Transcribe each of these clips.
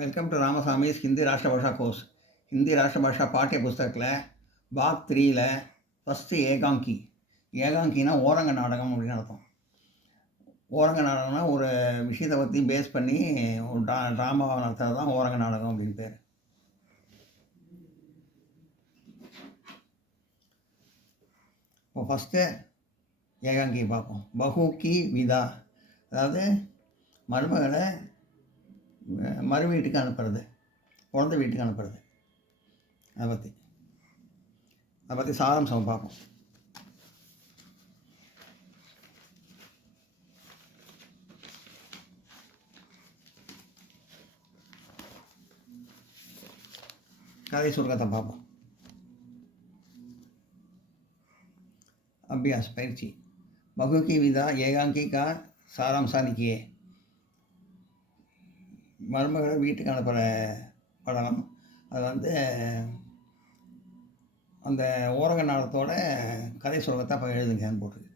Welcome to Ramasamy's Hindi Rashtrabhasha course. Hindi Rashtrabhasha பாட்டிய புஸ்தகத்தில் பாக் 3ல் first ஏகாங்கி. ஏகாங்கினா ஓரங்க நாடகம் அப்படின்னு அர்த்தம். ஓரங்க நாடகம்னா ஒரு விஷயத்தை பற்றி பேஸ் பண்ணி ஒரு ட்ராமாவை நடத்துறது தான் ஓரங்க நாடகம் அப்படின்னு பேர். இப்போ ஃபஸ்ட்டு ஏகாங்கி பார்ப்போம். பஹூக்கி விதா, அதாவது மருமகளை மறு வீட்டுக்கு அனுப்புறது, குழந்தை வீட்டுக்கு அனுப்புறது. அதை பற்றி சாராம்சம் பார்ப்போம். கதை சுருக்கத்தை பார்ப்போம். அபியாஸ் பயிற்சி. பஹூக்கி விதா ஏகாங்கி கா சாராம்சா லிக்கியே. மருமகளை வீட்டுக்கு அனுப்புகிற படம். அது அந்த ஓரங்க நாடகத்தோட கதை சுருக்கத்தை அப்போ எழுதுங்கன்னு போட்டிருக்கு.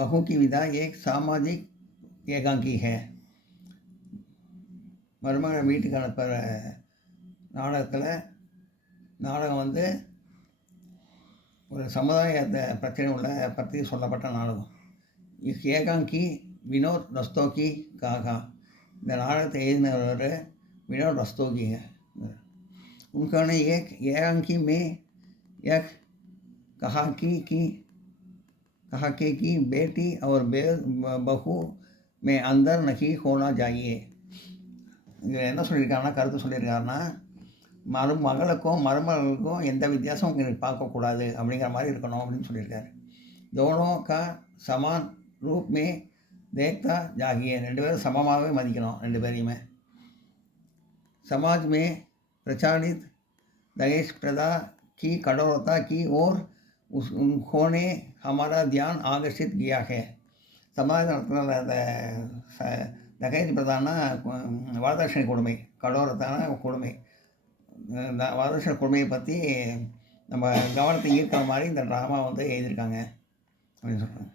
बहू की विदा एक सामाजिक एकांकी है. மருமகளை வீட்டுக்கு அனுப்புகிற நாடகம் ஒரு சமுதாயத்தை பிரச்சனை உள்ள பற்றி சொல்லப்பட்ட நாடகம். ஏகாங்கி வினோத் ரஸ்தோகி காகா. இந்த நாடகத்தை எழுதினவர் வினோத் ரஸ்தோகிங்க. उन्होंने एक एकांकी में यह कहा कि बेटी और बहू में अंदर नहीं होना चाहिए. இதில் என்ன சொல்லியிருக்காருன்னா, கருத்து சொல்லியிருக்காருன்னா, மகளுக்கும் மருமகளுக்கும் எந்த வித்தியாசம் உங்களுக்கு பார்க்கக்கூடாது அப்படிங்கிற மாதிரி இருக்கணும் அப்படின்னு சொல்லியிருக்காரு. दोनों का समान रूप में देखता जाइए. ரெண்டு பேரும் சமமாகவே மதிக்கணும், ரெண்டு பேரையுமே. समाज में प्रचलित दहेज प्रथा की कठोरता की ओर उन्होंने हमारा ध्यान आकर्षित किया है. சமாஜத்தில் தகேஜ் பிரதானா வரதட்சணை கொடுமை, கடோரத்தான கொடுமை, வரதட்சணை கொடுமையை பற்றி நம்ம கவனத்தை ஈர்க்கிற மாதிரி இந்த ட்ராமா எழுதியிருக்காங்க அப்படின்னு சொல்கிறாங்க.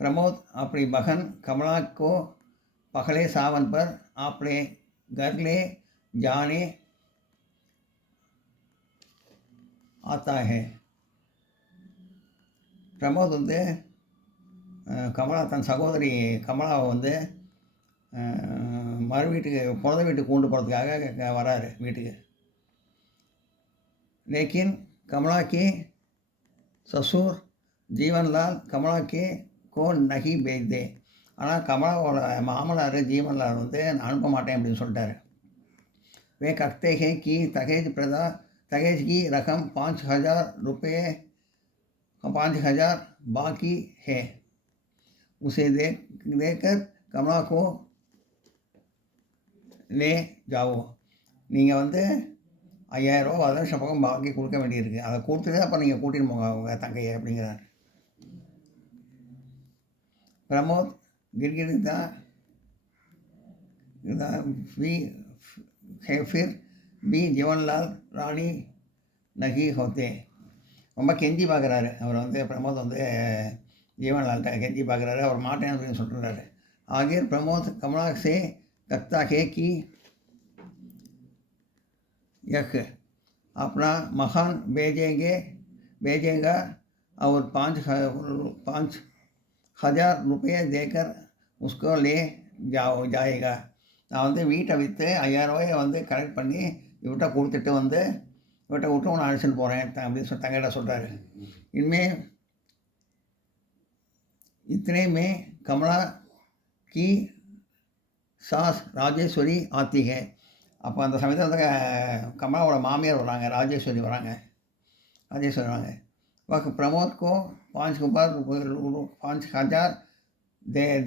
प्रमोद अपनी बहन कमला को पहले सावन पर अपने घर ले जाने आता है. प्रमोद கமலா தன் சகோதரி கமலாவை மறு வீட்டுக்கு பிறந்த வீட்டுக்கு கொண்டு போகிறதுக்காக வராரு வீட்டுக்கு. लेकिन कमला के ससुर जीवनलाल कमला के को नहीं भेज दे. ஆனால் கமலாவோட மாமனார் ஜீவன்லால் அனுப்ப மாட்டேன் அப்படின்னு சொல்லிட்டாரு. वे कहते हैं कि दहेज की रकम 5,000 रुपये 5,000 बाकी है. उसे देकर कमला को ले जाओ. நீங்கள் 5,000 ரூபா வரதட்சணை பக்கம் பாக்கி கொடுக்க வேண்டியிருக்கு, அதை கொடுத்துட்டு அப்போ நீங்கள் கூட்டின்னு போங்க அவங்க தங்கையை அப்படிங்கிறார். प्रमोद गिड़गिड़ता फिर भी जीवनलाल रानी नहीं होते. ரொம்ப கெஞ்சி பார்க்குறாரு அவர். பிரமோத் जीवनलाल कहेंजी पाकर और माटेन सुन. आगे प्रमोद कमला से कहता है कि यह अपना मकान भेजेगा और 5,000 रुपये देकर उसको ले जाएगा. நான் வீட்டை விற்று 5,000 ரூபாயை கலெக்ட் பண்ணி இவட்ட கொடுத்துட்டு இவட்ட விட்டு உன்னை அழைச்சிட்டு போகிறேன் அப்படின்னு தங்கிட்ட சொல்கிறாரு. இனிமேல் इतने में कमला की सास राजेश्वरी आती है. அப்போ அந்த சமயத்தில் கமலாவோட மாமியார் வராங்க, ராஜேஸ்வரி வராங்க. वह प्रमोद को 5,000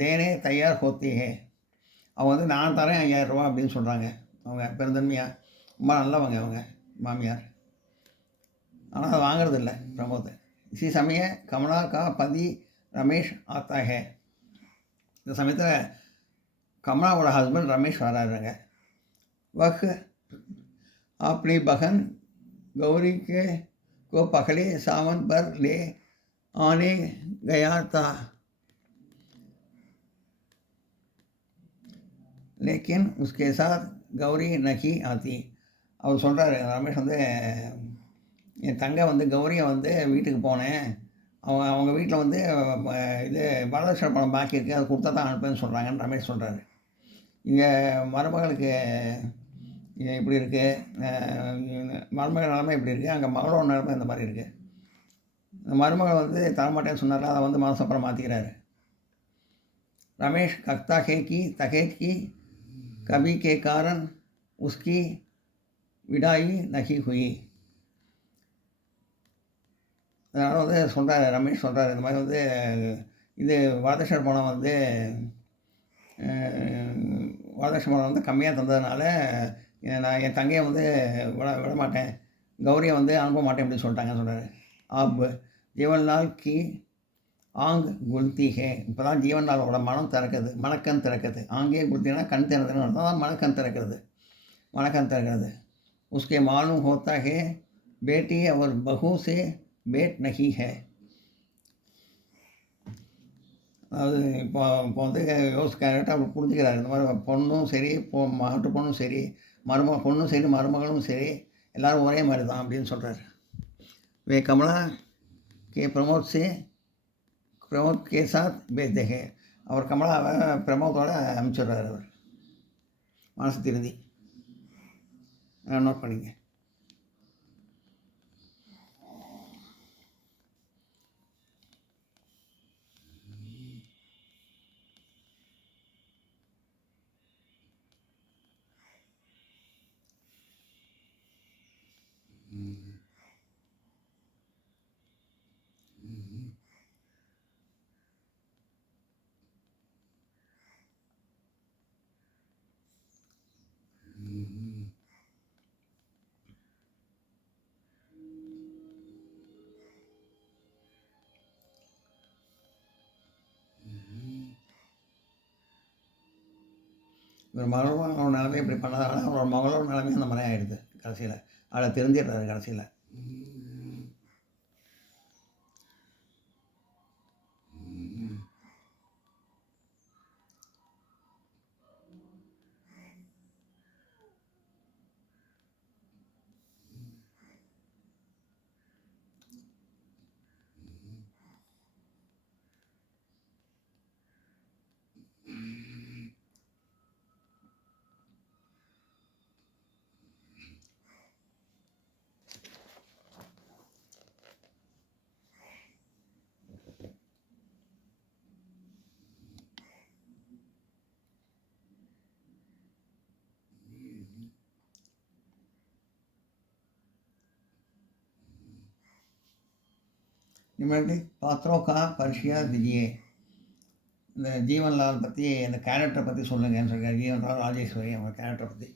देने तैयार होती है. அவங்க நான் தரேன் 5,000 ரூபா அப்படின்னு சொல்கிறாங்க. அவங்க பெருந்தன்மையாக ரொம்ப நல்லவங்க அவங்க மாமியார். ஆனால் அதை வாங்கிறதில்ல பிரமோத். इसी समय कमला का पति रमेश आता है. இந்த சமயத்தில் கமலாவோட ஹஸ்பண்ட் ரமேஷ் வராருங்க. वह अपनी बहन गौरी को पकड़े सावन पर ले आने गया था, लेकिन उसके साथ गौरी नहीं आती. அவர் சொல்கிறாரு, ரமேஷ் வந்து, என் தங்கை வந்து கௌரியை வந்து வீட்டுக்கு போனேன், அவங்க வீட்டில் வந்து இது வரதட்சணை பணம் பாக்கி இருக்குது, அதை கொடுத்தா தான் அனுப்புன்னு சொல்கிறாங்கன்னு ரமேஷ் சொல்கிறாரு. இங்கே மருமகளுக்கு இப்படி இருக்குது, மருமகள் நிலைமை இப்படி இருக்குது, அங்கே மகளோட நிலைமை இந்த மாதிரி இருக்குது. இந்த மருமகள் வந்து தரமாட்டேன்னு சொன்னார்ல, அதை வந்து மனசப்புறம் மாற்றிக்கிறாரு. ரமேஷ் கக்தா है कि दहेज की कमी के कारण उसकी विदाई नहीं हुई. அதனால் வந்து சொல்கிறாரு, ரமேஷ் சொல்கிறாரு, இந்த மாதிரி வந்து இது வரதட்சணை பணம் வந்து வரதட்சணை பணம் வந்து கம்மியாக தந்ததுனால நான் என் தங்கையை வந்து விட மாட்டேன், கௌரியை வந்து அனுப்ப மாட்டேன் அப்படின்னு சொல்லிட்டாங்கன்னு சொல்கிறாரு. ஆப் ஜீவன்லால் கி ஆங் குல்தி ஹே. இப்போ தான் ஜீவன்லாலோட மனம் திறக்குது, மணக்கண் திறக்குது. ஆங்கே குல்த்தினா கண் திறதுன்னு அர்த்தம் தான், மணக்கண் திறக்கிறது, மணக்கண் திறக்கிறது. उसके मालूम होता है बेटी और बहू से बेट नहीं है. அது இப்போ வந்து கரெக்டாக புரிஞ்சுக்கிறாரு. இந்த மாதிரி பொண்ணும் சரி, மாட்டு பொண்ணும் சரி, பொண்ணும் சரி, மருமகளும் சரி, எல்லோரும் ஒரே மாதிரி தான் அப்படின்னு சொல்கிறாரு. வே கமலா கே பிரமோத் கே சாத் பேத்தே. அவர் கமலாவை பிரமோதோடு அனுப்பிச்சிடுறாரு. அவர் மனசு திருந்தி. நோட் பண்ணிங்க. இவர் மகளோட நிலைமை இப்படி பண்ணதால அவரோட மகளோட நிலைமையும் அந்த மாதிரி ஆகிடுது. கடைசியில் அதில் தெரிஞ்சிடுறாரு. கடைசியில் निम्नलिखित पात्रों का परिचय दीजिए. இந்த ஜீவன்லால் பற்றி, இந்த கேரக்டரை பற்றி சொல்லுங்கன்னு சொல்லியிருக்காரு. ஜீவன்லால் ராஜேஸ்வரி அவங்க கேரக்டரை பற்றி.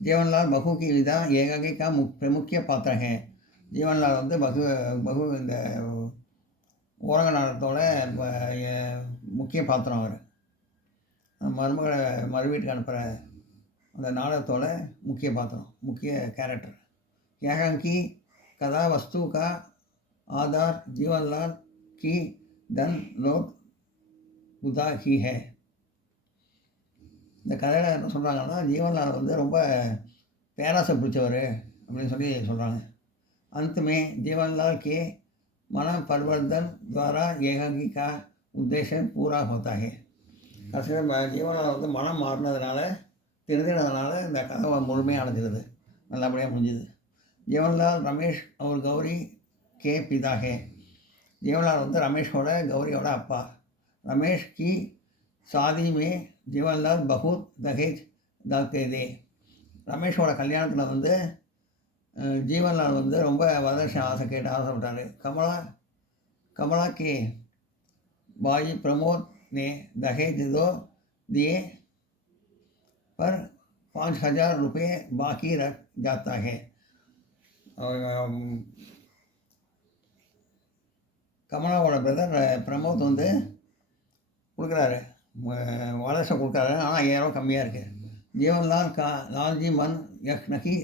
ஜீவன்லால் பகு की विदा एकाकी का मुख्य पात्र है. ஜீவன்லால் வந்து பகு இந்த ஓரங்க நாடகத்தோட முக்கிய பாத்திரம். அவர் மருமகளை மறுவீட்டுக்கு அனுப்புகிற அந்த நாடகத்தோட முக்கிய பாத்திரம், முக்கிய கேரக்டர். ஏகாங்கி कथा वस्तु का आधार जीवनलाल की धन लोग उदा ही है. இந்த கதையில் என்ன சொல்கிறாங்கன்னா, ஜீவன்லால் வந்து ரொம்ப பேராசை பிடிச்சவர் அப்படின்னு சொல்லி சொல்கிறாங்க. अंत में जीवनलाल के मन परिवर्तन द्वारा एकाकी का उद्देश्य पूरा होता है. கடைசியில் ஜீவன்லால் வந்து மனம் மாறினதுனால, திருந்தினதுனால இந்த கதை முழுமையாக அடைஞ்சிருது, நல்லபடியாக முடிஞ்சுது. जीवनलाल रमेश और गौरी के पिता है. जीवनलाल வந்து ரமேஷோட கௌரியோட அப்பா. रमेश की शादी में जीवनलाल बहुत दहेज दाते थे. ரமேஷோட கல்யாணத்தில் வந்து ஜீவன்லால் வந்து ரொம்ப வரதட்சணை ஆசைப்பட்டார். कमला के भाई प्रमोद ने दहेज दो दिए पर 5,000 रुपये बाकी रख जाता है. கமலாவோட பிரதர் பிரமோத் வந்து கொடுக்குறாரு வரதட்சணை கொடுக்குறாரு. ஆனால் 5000 ரூபா கம்மியாக இருக்குது. जीवनलाल का लालजी मन यक नहीं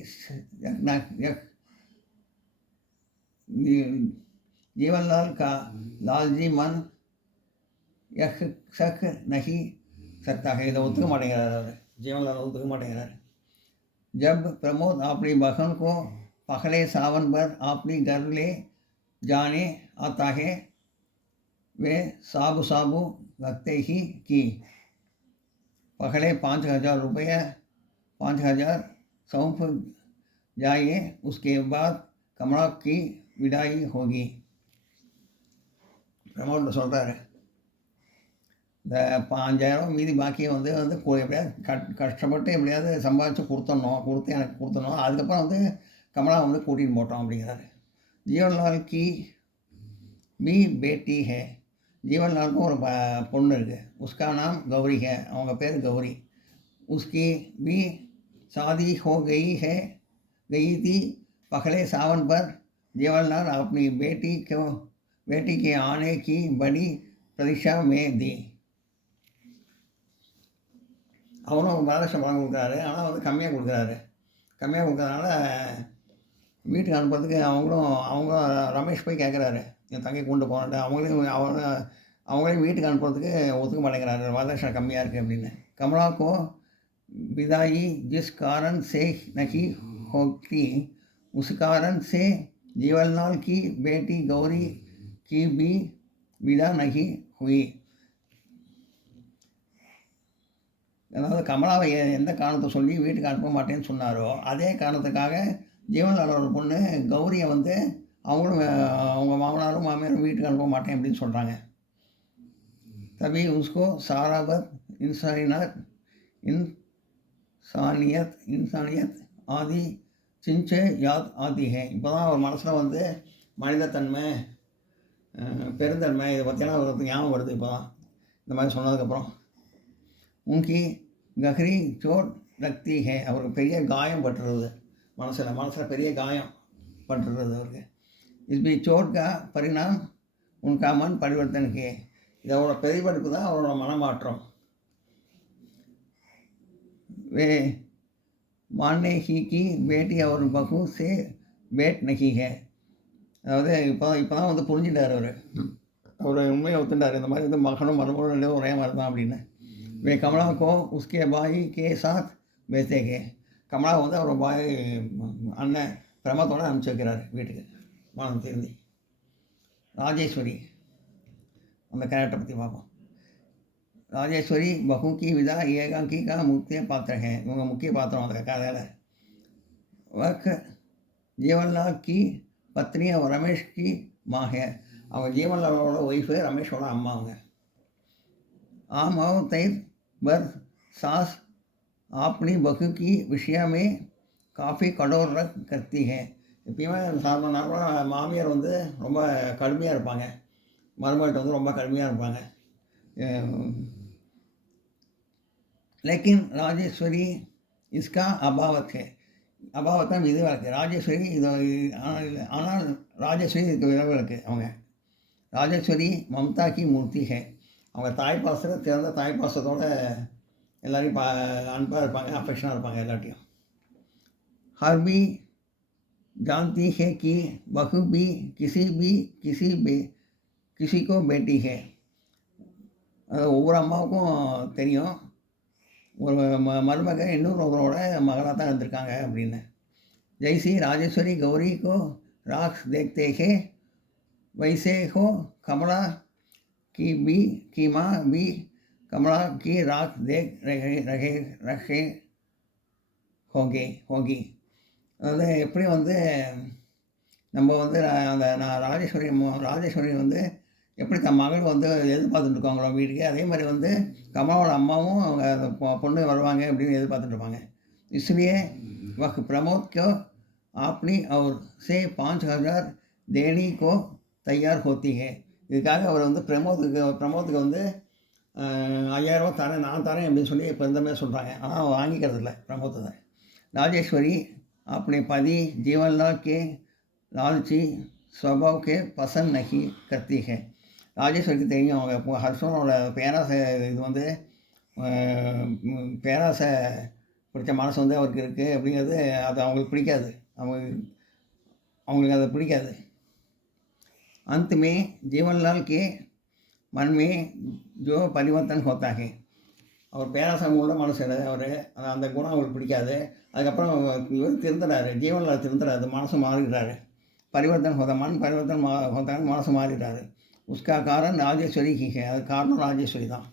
यक न यक जीवनलाल का लालजी मन यक शक नहीं सकता है. இதை ஒத்துக்க மாட்டேங்கிறார் அவர். जीवनलाल ஒத்துக்க மாட்டேங்கிறார். जब प्रमोद अपनी बहन को पहले सावन पर अपनी घर ले जाने आता है, वे साबु साबु रखते ही की पहले 5000 रुपये 5000 सौंप जाइए, उसके बाद कमला की विदाई होगी. प्रमोद சொல்கிறாரு, இந்த 5000 மீதி பாக்கியை வந்து எப்படியாவது கஷ்டப்பட்டு எப்படியாவது சம்பாதிச்சு கொடுத்து எனக்கு கொடுத்தணும். அதுக்கப்புறம் வந்து கமலா வந்து கூட்டிகிட்டு போட்டோம் அப்படிங்கிறாரு. जीवनलाल की भी बेटी है. जीवनलालக்கும் ஒரு பொண்ணு இருக்குது. उसका नाम गौरी है. அவங்க பேர் கௌரி. उसकी भी शादी हो गई थी. पहले सावन पर जीवनलाल अपनी बेटी के आने की बड़ी प्रतीक्षा में दी. அவனும் வரதட்சணை பணம் கொடுக்குறாரு. ஆனால் வந்து கம்மியாக கொடுக்குறாரு. கம்மியாக கொடுக்குறதுனால வீட்டுக்கு அனுப்புறதுக்கு அவங்க ரமேஷ் போய் கேட்குறாரு, என் தங்கை கொண்டு போனான்ட்டு. அவங்களையும் வீட்டுக்கு அனுப்புறதுக்கு ஒத்துக்க மாட்டேங்கிறாரு, வரதட்சணை கம்மியாக இருக்குது அப்படின்னு. कमला को विदाई जिस कारण से नहीं होती, उस कारण से जीवनलाल की बेटी गौरी की भी विदा नहीं हुई. அதாவது கமலாவை எந்த காரணத்தை சொல்லி வீட்டுக்கு அனுப்ப மாட்டேன்னு சொன்னாரோ அதே காரணத்துக்காக ஜீவன்லாலோட பொண்ணு கௌரியை வந்து அவங்க மாமனாரும் மாமியாரும் வீட்டுக்கு அனுப்ப மாட்டேன் அப்படின்னு சொல்கிறாங்க. तभी उसको साराबत इंसानियत आदि चिंचे याद आती है. இப்போ தான் அவர் மனசில் வந்து மனிதத்தன்மை பெருந்தன்மை இதை பற்றியெல்லாம் அவருக்கு ஞாபகம் வருது. இப்போ தான் இந்த மாதிரி சொன்னதுக்கப்புறம் உங்கி கஹரி चोट लगती है. அவருக்கு பெரிய காயம் பட்டுறது, மனசில் பெரிய காயம் பட்டுறது அவருக்கு. इस भी चोट का परिणाम उनका मन परिवर्तन किए. இதோட பிரதிபலிப்பு தான் அவரோட மனமாற்றம். वे मानने ही की बेटी और बहू से बेट नहीं है. அதாவது இப்போ தான் வந்து புரிஞ்சுட்டார் அவர் உண்மையை ஒத்துட்டார். இந்த மாதிரி வந்து மகனும் மருமகளும் ஒரே மாதிரி தான் அப்படின்னு. वे कमला को उसके भाई के साथ भेजेंगे. கமலா வந்து அவரோட பாய் அண்ணன் பிரமத்தோடு அனுப்பிச்சி வைக்கிறார் வீட்டுக்கு. மனம் திருந்தி ராஜேஸ்வரி அந்த கேரக்டரை பற்றி பார்ப்போம். ராஜேஸ்வரி பஹு கி விதா ஏகாங்கி கா முக்கிய பாத்திரம் है. இவங்க முக்கிய பாத்திரம் அந்த கதையில். वह जीवनलाल की पत्नी और रमेश की माँ है. அவங்க ஜீவன்லாலோட ஒய்ஃபு, ரமேஷோட அம்மா. அவங்க आम और तैर बर सास अपनी बहू की विषय में काफ़ी कठोर करती है. எப்பயுமே நார்மலாக மாமியார் வந்து ரொம்ப கடுமையாக இருப்பாங்க, மருமகிட்ட வந்து ரொம்ப கடுமையாக இருப்பாங்க. लेकिन राजेश्वरी इसका अभावत है. அபாவத்தான் விதிவிலக்கு. ராஜேஸ்வரி இது ஆனால் ராஜேஸ்வரி இதுக்கு விதிவிலக்கு. அவங்க ராஜேஸ்வரி மம்தா கி மூர்த்தி है. அவங்க தாய்ப்பாசத்தில் திறந்த தாய்ப்பாசத்தோடு எல்லோரையும் அன்பாக இருப்பாங்க, அஃபெக்ஷனாக இருப்பாங்க எல்லாத்தையும். हर भी जानती है कि बहू भी किसी को बेटी है. ஒவ்வொரு அம்மாவுக்கும் தெரியும் ஒரு மருமக இன்னொருவரோட மகளாக தான் இருந்திருக்காங்க அப்படின்னு. जैसी राजेश्वरी गौरी को राख देखते हैं वैसे हो कमला की माँ भी कमला की राख देख रहे होगी. அதாவது எப்படி வந்து நம்ம வந்து அந்த ராஜேஸ்வரி வந்து எப்படி தன் மகள் வந்து எதிர்பார்த்துட்டு இருக்காங்களோ வீட்டுக்கு, அதே மாதிரி வந்து கமலாவோட அம்மாவும் அவங்க பொண்ணு வருவாங்க அப்படின்னு எதிர்பார்த்துட்டு இருப்பாங்க. इसलिए वह प्रमोद को अपनी और से 5000 देने को तैयार होती है. இதுக்காக அவர் வந்து பிரமோத்துக்கு வந்து 5000 ரூபா தரேன், நான் தரேன் அப்படின்னு சொல்லி பெருந்தமையாக சொல்கிறாங்க. ஆனால் அவன் வாங்கிக்கிறது இல்லை பிரமோத்தை. ராஜேஸ்வரி अपने पति जीवनलाल के लालची स्वभाव के पसंद नहीं करती है. ராஜேஸ்வரிக்கு தெரியும் அவங்க ஹர்ஷனோட பேராசை இது வந்து பேராசை பிடிச்ச மனசு வந்து அவருக்கு இருக்குது அப்படிங்கிறது அது அவங்களுக்கு பிடிக்காது. அவங்களுக்கு அது பிடிக்காது. अंत में जीवनलाल के मन में जो परिवर्तन होता है அவர் பேராசம் உள்ள மனசு அவர் அந்த குணம் அவங்களுக்கு பிடிக்காது. அதுக்கப்புறம் இவர் திருந்துறாரு, ஜீவன்லால் திருந்துறாரு, மனசு மாறிடுறாரு. பரிவர்த்தன் होता मन परिवर्तन होता है, மனசு மாறிடுறாரு. उसका कारण राजेश्वरी ही है, அது காரணம் ராஜேஸ்வரி தான்.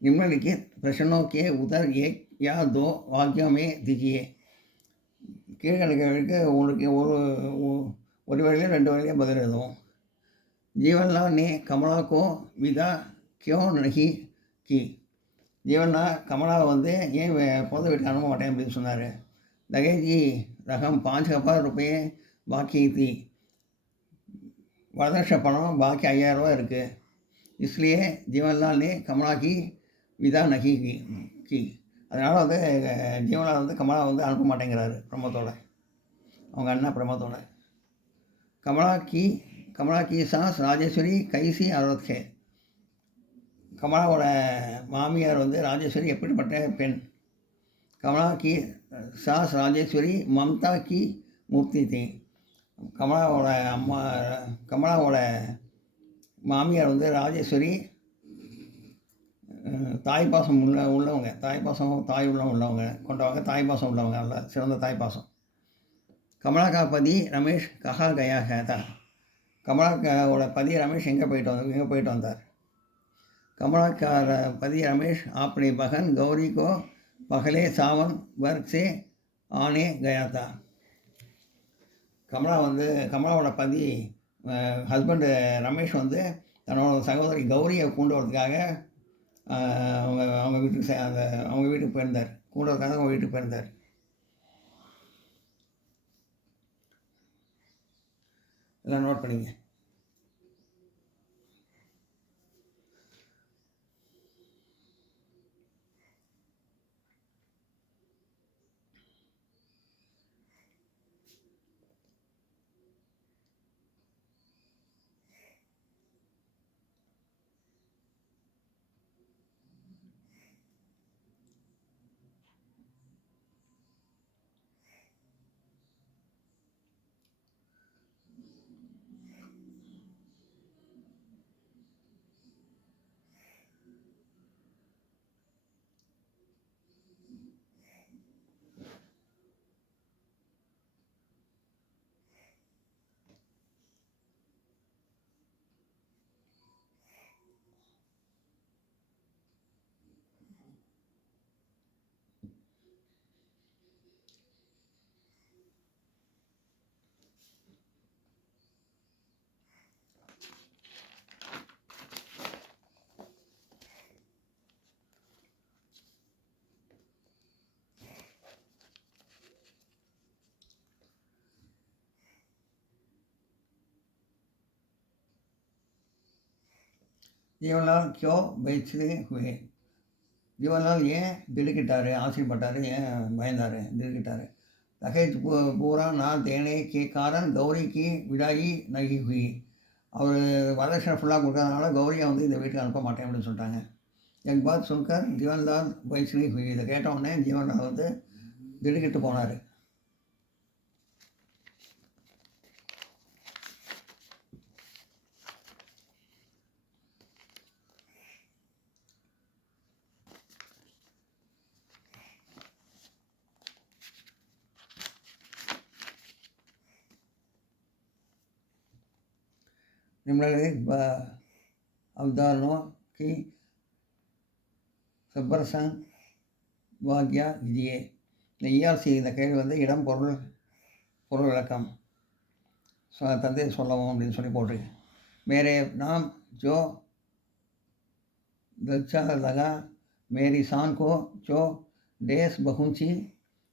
निम्नलिखित प्रश्नों के उत्तर एक या दो वाक्यों में दीजिए. கீழ்கணக்கு உங்களுக்கு ஒரு வழியாக 2 வழியாக பதில் எழுதுவோம். जीवनलाल ने कमला को विदा क्यों नहीं की. जीवनलाल कमला வந்து ஏன் பிறந்த வீட்டுக்கு அனுப்ப மாட்டேன் அப்படின்னு சொன்னார். दहेज की रकम 5,000 रुपये बाकी थी. வரதட்சணை பணம் பாக்கி 5,000 ரூபா இருக்குது. इसलिए जीवनलाल ने कमला की विदा नहीं की. அதனால் வந்து ஜீவன்லால் வந்து கமலா வந்து அனுப்ப மாட்டேங்கிறாரு பிரம்மத்தோட, அவங்க அண்ணா பிரம்மத்தோட. कमला की सास ராஜேஸ்வரி கைசி औरत है. கமலாவோட மாமியார் வந்து ராஜேஸ்வரி எப்படிப்பட்ட பெண். कमला की सास ராஜேஸ்வரி ममता की मूर्ति थी. கமலாவோட மாமியார் வந்து ராஜேஸ்வரி தாய் பாசம் உள்ளவங்க, தாய் உள்ளவங்க கொண்டவங்க, தாய் பாசம் உள்ளவங்க, நல்ல சிறந்த தாய் பாசம். कमला का पति रमेश कहाँ गया है था. கமலாவோட பதி ரமேஷ் எங்கே போயிட்டு வந்தார். कमला का पति रमेश अपनी बहन गौरी को पहले सावन वर्ग से आने गया था. கமலாவோட பதி ஹஸ்பண்டு ரமேஷ் வந்து தன்னோட சகோதரி கௌரியை கூண்டு வரதுக்காக அவங்க வீட்டுக்கு போயிருந்தார். கூண்டு வரதுக்காக அவங்க வீட்டுக்கு போயிருந்தார். எல்லாம் நோட் பண்ணிங்க. ஜீவன்லால் கியோ பைச்சே ஹுயே. ஜீவன்லால் ஏன் திடுக்கிட்டார், ஆச்சரியப்பட்டார், ஏன் பயந்தார், திடுக்கிட்டார். दहेज पूरा ना देने के कारण गौरी की विदाई नहीं हुई. அவர் வரதட்சணை ஃபுல்லாக கொடுக்கறதுனால கௌரியை வந்து இந்த வீட்டுக்கு அனுப்ப மாட்டேன் அப்படின்னு சொல்லிட்டாங்க. என் பாத் சுன்கர் ஜீவன்லால் பைச்சே ஹுயே. இதை கேட்டவுடனே ஜீவன்லால் வந்து திடுக்கிட்டு போனார். निम्नलिखित अवधारणाओं की சப்பரசன் வாக்யா விதியே. இந்த இஆர்சி இந்த கேள்வி வந்து இடம் பொருள் விளக்கம் தந்தை சொல்லவும் அப்படின்னு சொல்லி போட்டிருக்கு. मेरे नाम जो दच्चा लगा मेरी शान को जो देश बहुंची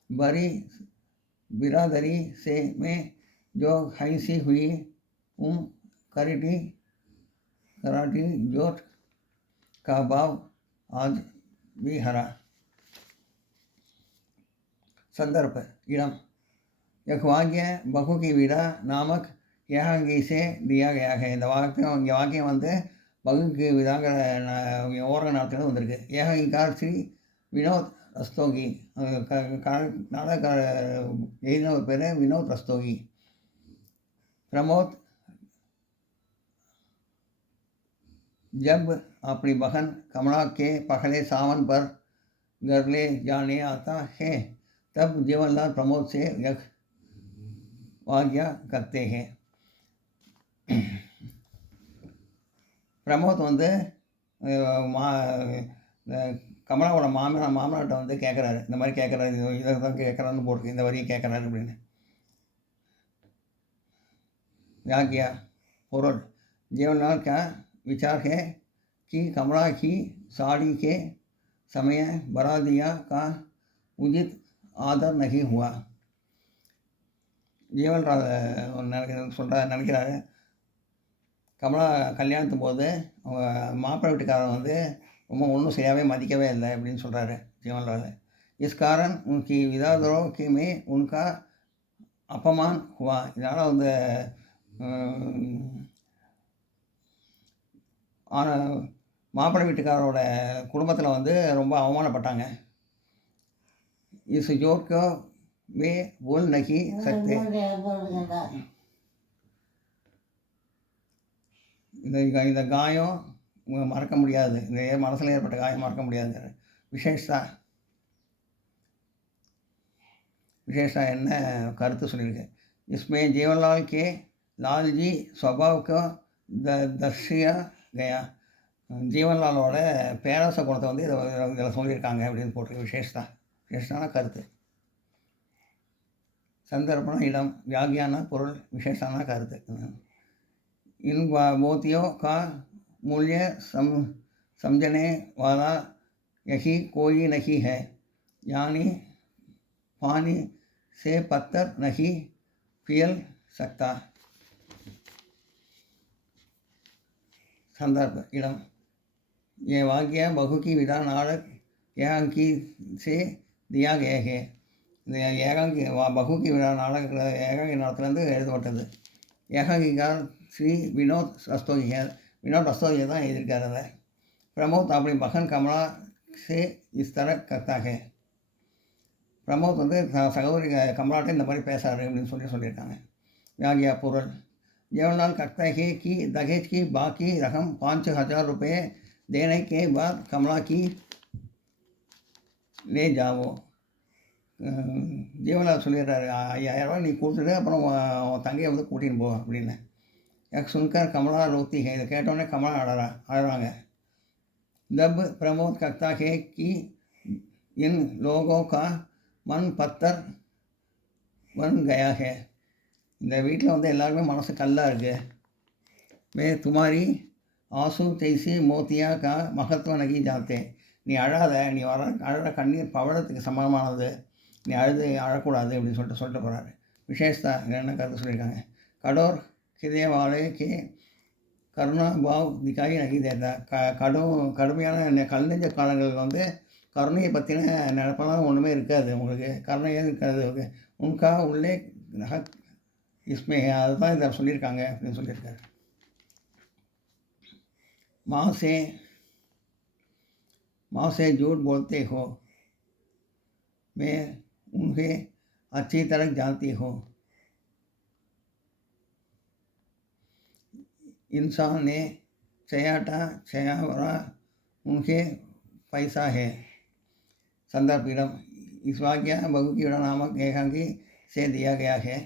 बड़ी बिरादरी से मैं जो हैसी हुई कराटी जोत का भाव आज भी हरा. संदर्भ इड़म. एक वाक्य बहु की विड़ा नामक ஏகாங்கி से दिया गया है. இந்த வாக்கியம் இங்கே வாக்கியம் வந்து பகுக்கு விதாங்கிற ஓரக நாட்டில் வந்திருக்கு. ஏகாங்கிக்கார் ஸ்ரீ வினோத் ரஸ்தோகி. நாடக எழுதின ஒரு பேர் வினோத் ரஸ்தோகி. प्रमोद जब अपनी बहन कमला के पहले सावन पर घर ले जाने आता है तब जीवनलाल प्रमोद से यह वाक्य करते हैं. प्रमोद வந்து கமலாவோட மாமனார்கிட்ட வந்து கேட்குறாரு, இந்த மாதிரி கேட்குறாரு, இதை தான் கேட்குறான்னு போட்டு இந்த வரியை கேட்குறாரு அப்படின்னு. व्याख्या पुरुष जीवनलाल का विचार है कि कमला की साड़ी के समय बरादिया का उचित आदर नहीं हुआ. ஜீவன்லால் நினைக்கிறாரு, கமலா கல்யாணத்தும் போது மாப்பிள்ளை வீட்டுக்காரன் வந்து ரொம்ப ஒன்றும் சரியாகவே மதிக்கவே இல்லை அப்படின்னு சொல்கிறாரு जीवनलाल. इस कारण उनकी विदादरों के में उनका अपमान हुआ. இதனால் வந்து மாப்பிள்ளை வீட்டுக்காரோட குடும்பத்தில் வந்து ரொம்ப அவமானப்பட்டாங்க. इस जोर को वे बोल नहीं सकते. இந்த காயம் மறக்க முடியாது, இந்த மனசில் ஏற்பட்ட காயம் மறக்க முடியாது. விசேஷா என்ன கருத்து சொல்லியிருக்கு. इसमें जीवनलाल के लालजी स्वभाव को दर्शिया गया. ஜீவன்லாலோட பேராச குணத்தை வந்து இதில் சொல்லியிருக்காங்க அப்படின்னு போட்டிருக்கு. விசேஷான கருத்து. சந்தர்ப்பண இடம், வியாகியான பொருள், விசேஷான கருத்து. इन मोतियों का मूल्य समझने वाला यही कोई नहीं है. यानी पानी से पत्थर नहीं पिघल सकता. संदर्भ इडम. ये वाक्य बहु की विधा नाटक एकांकी से दिया गया है. இந்த ஏகாங்கி பகு की विधा नाटक ஏகாங்கி நாடகத்துலேருந்து எழுதப்பட்டது. ஏகாங்கிக்கார் ஸ்ரீ வினோத் ரஸ்தோகி. வினோத் ரஸ்தோகி தான் எழுதியிருக்காரு அதை. प्रमोद अपनी बहन कमला से इस तरह करता है. प्रमोद வந்து சகோதரி கமலாட்ட இந்த மாதிரி பேசுறாரு அப்படின்னு சொல்லியிருக்காங்க. व्याख्या पुरुष जीवनलाल कहता है कि दहेज की बाकी रकम 5,000 रुपये देने के बाद कमला की ले जाओ. ஜீவன்லால் சொல்லிடுறாரு, 5,000 ரூபாய் நீ கொடுத்துட்டு அப்புறம் உன் தங்கையை வந்து கூட்டின்னு போ அப்படின்னு. सुनकर कमला रोती है. இதை கேட்டோடனே கமலா அழறாங்க. तब प्रमोद कहता है कि इन लोगों का मन पत्थर बन गया है. இந்த வீட்டில் வந்து எல்லாருமே மனசு கல்லாக இருக்குது. மே துமாரி ஆசு ஜெய்சி மோத்தியா கா மகத்துவ நகி ஜாத்தே. நீ அழாத, நீ அழற கண்ணீர் பவழத்துக்கு சமமானது, நீ அழக்கூடாது அப்படின்னு சொல்லிட்டு போகிறாரு. விசேஷத்தா என்ன கருத்து சொல்லியிருக்காங்க. கடோர் கிதேவாலே கே கருணா பாவ் திகாய் நகி தேதா. கடுமையான கல் நெஞ்ச காலங்கள் வந்து கருணையை பற்றின நினைப்பெல்லாம் ஒன்றுமே இருக்காது. உங்களுக்கு கருணையே இருக்காது. உன்கா உள்ளே इसमें அதுதான் இதை சொல்லியிருக்காங்க அப்படின்னு சொல்லியிருக்காரு. माँ से झूठ बोलते हो, मैं उन्हें अच्छी तरह जानती हूँ. इंसान ने छयावरा उनके पैसा है. संदर्भ इडम. इस वाक्य बहु की नामक एकांकी से दिया गया है.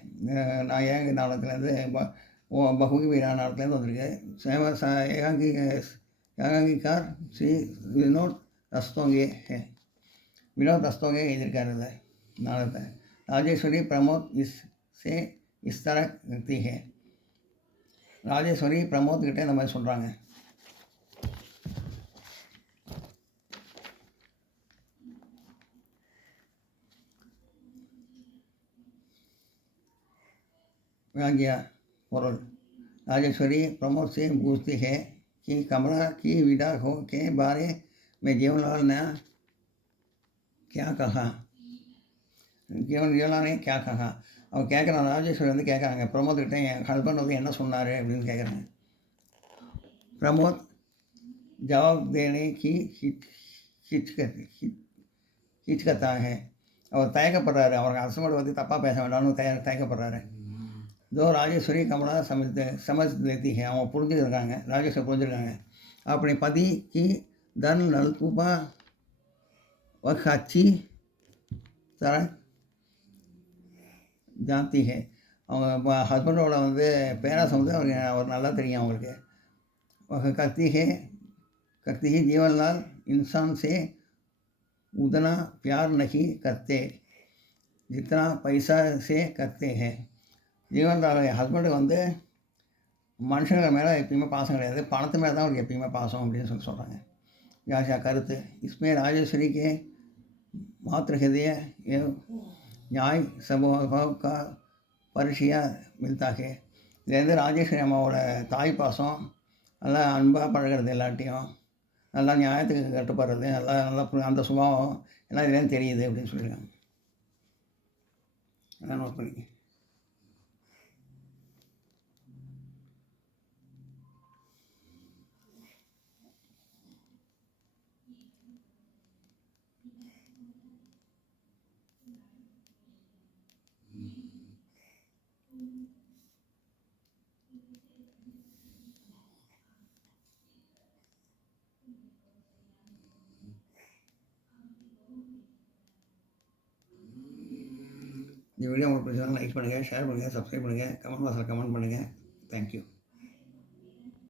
நான் ஏகாங்கி நாடகத்துலேருந்து பகுகி வீரா நாடகத்துலேருந்து வந்திருக்கு. ஏகாங்கிக்கார் ஸ்ரீ வினோத் ரஸ்தோங்கே है. विनोद रस्तोगे எழுதியிருக்காரு இந்த நாடகத்தை. ராஜேஸ்வரி प्रमोद से इस तरह करती है. ராஜேஸ்வரி பிரமோத் கிட்டே இந்த மாதிரி சொல்கிறாங்க. व्याख्या पुरुष राजेश्वरी प्रमोद से पूछती है कि कमला की विदा हो के बारे में जीवनलाल ने क्या कहा. जीवनलाल ने क्या कहा. அவன் கேட்குறான், ராஜேஸ்வரி வந்து கேட்குறாங்க பிரமோத்கிட்ட, என் ஹஸ்பண்ட் வந்து என்ன சொன்னார் அப்படின்னு கேட்குறாங்க. பிரமோத் ஜவாப் தேனே கி ஹிச்கத்தாக, அவர் தயக்கப்படுறாரு. அவர் ஹஸ்பண்ட் வந்து தப்பாக பேச வேண்டாம்னு தயக்கப்படுறாரு. தோ ராஜேஸ்வரி கமலா சமஜ் लेती है, அவங்க புரிஞ்சுருக்காங்க, ராஜேஸ்வரி புரிஞ்சுருக்காங்க. अपने पति की धन नलकूपा वह अच्छी तरह जानती है. அவங்க ஹஸ்பண்டோட வந்து பேராசை வந்து அவர் நல்லா தெரியும் அவங்களுக்கு. वह करती है जीवनलाल इंसान से उतना प्यार नहीं करते जितना पैसा से करते हैं. ஜீவன்லால் ஹஸ்பண்டுக்கு வந்து மனுஷங்க மேலே எப்பயுமே பாசம் கிடையாது, பணத்து மேலே தான் அவருக்கு எப்பயுமே பாசம் அப்படின்னு சொல்கிறாங்க. யாஷா கருத்து इसमें राजेश्वरी के मातृ हृदय एवं न्याय स्वभाव का परिचय मिलता है. இதுலேருந்து ராஜேஸ்வரி அம்மாவோட தாய் பாசம், நல்லா அன்பாக பழகிறது, எல்லாட்டையும் நல்லா நியாயத்துக்கு கட்டுப்படுறது, நல்லா அந்த சுபாவம் எல்லாம் இதுலேருந்து தெரியுது அப்படின்னு சொல்லியிருக்காங்க. அதான் நோட் பண்ணிக்க. இந்த வீடியோ உங்களுக்கு பிடிச்சதாங்க லைக் பண்ணுங்கள், ஷேர் பண்ணுங்கள், சப்ஸ்கிரைப் பண்ணுங்கள், கமெண்ட் பாக்ஸில் கமெண்ட் பண்ணுங்கள். தேங்க்யூ.